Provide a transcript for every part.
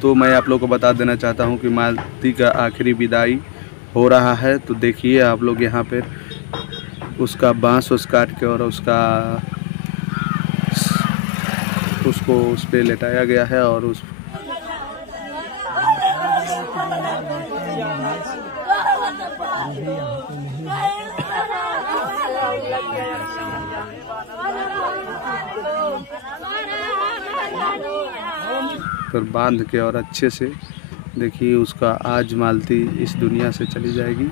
तो मैं आप लोग को बता देना चाहता हूं कि मालती का आखिरी विदाई हो रहा है। तो देखिए आप लोग यहाँ पे उसका बांस उस काट के और उसको उस पे लेटाया गया है और उस पर बांध के और अच्छे से देखिए उसका आज मालती इस दुनिया से चली जाएगी।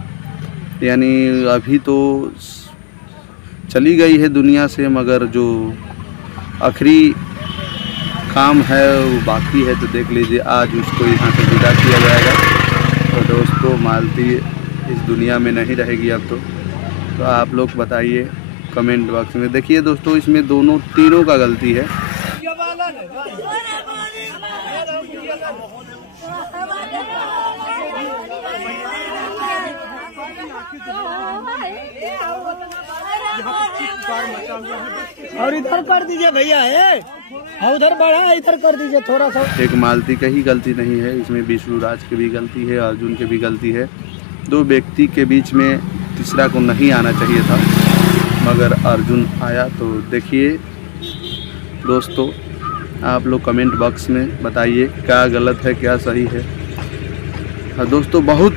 यानी अभी तो चली गई है दुनिया से, मगर जो आखिरी काम है वो बाकी है। तो देख लीजिए आज उसको यहाँ से विदा किया जाएगा। तो दोस्तों मालती इस दुनिया में नहीं रहेगी अब तो आप लोग बताइए कमेंट बॉक्स में। देखिए दोस्तों इसमें तीनों का गलती है। और इधर कर दीजिए भैया, है उधर बढ़ा, इधर कर दीजिए थोड़ा सा। एक मालती का ही गलती नहीं है, इसमें विष्णु राज की भी गलती है, अर्जुन की भी गलती है। दो व्यक्ति के बीच में तीसरा को नहीं आना चाहिए था, मगर अर्जुन आया। तो देखिए दोस्तों आप लोग कमेंट बॉक्स में बताइए क्या गलत है क्या सही है। और दोस्तों बहुत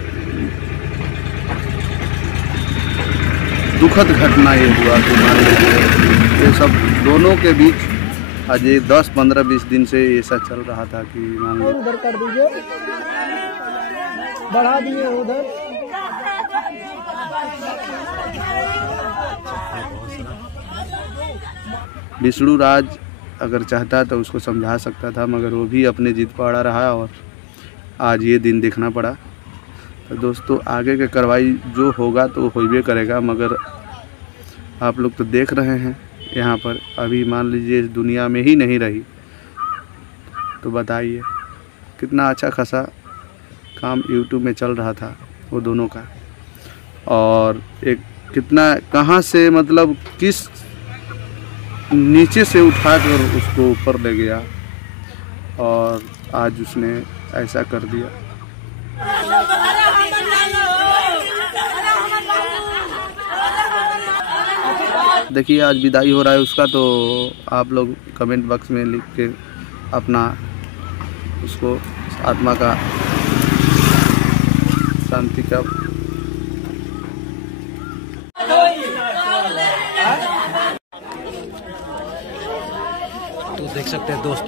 दुखद घटना ये हुआ कि मान लीजिए ये सब दोनों के बीच आज 10, 15, 20 दिन से ऐसा चल रहा था कि मान लीजिए उधर कर दीजिए, बढ़ा दिए उधर। विष्णु राज अगर चाहता तो उसको समझा सकता था, मगर वो भी अपने जिद पर अड़ा रहा और आज ये दिन देखना पड़ा। तो दोस्तों आगे की कार्रवाई जो होगा तो हो ही करेगा, मगर आप लोग तो देख रहे हैं यहाँ पर अभी मान लीजिए इस दुनिया में ही नहीं रही। तो बताइए कितना अच्छा खासा काम यूट्यूब में चल रहा था वो दोनों का, और एक कितना कहाँ से मतलब किस नीचे से उठाकर उसको ऊपर ले गया और आज उसने ऐसा कर दिया। देखिए आज विदाई हो रहा है उसका, तो आप लोग कमेंट बॉक्स में लिख के अपना उसको आत्मा का शांति का तो देख सकते हैं दोस्त।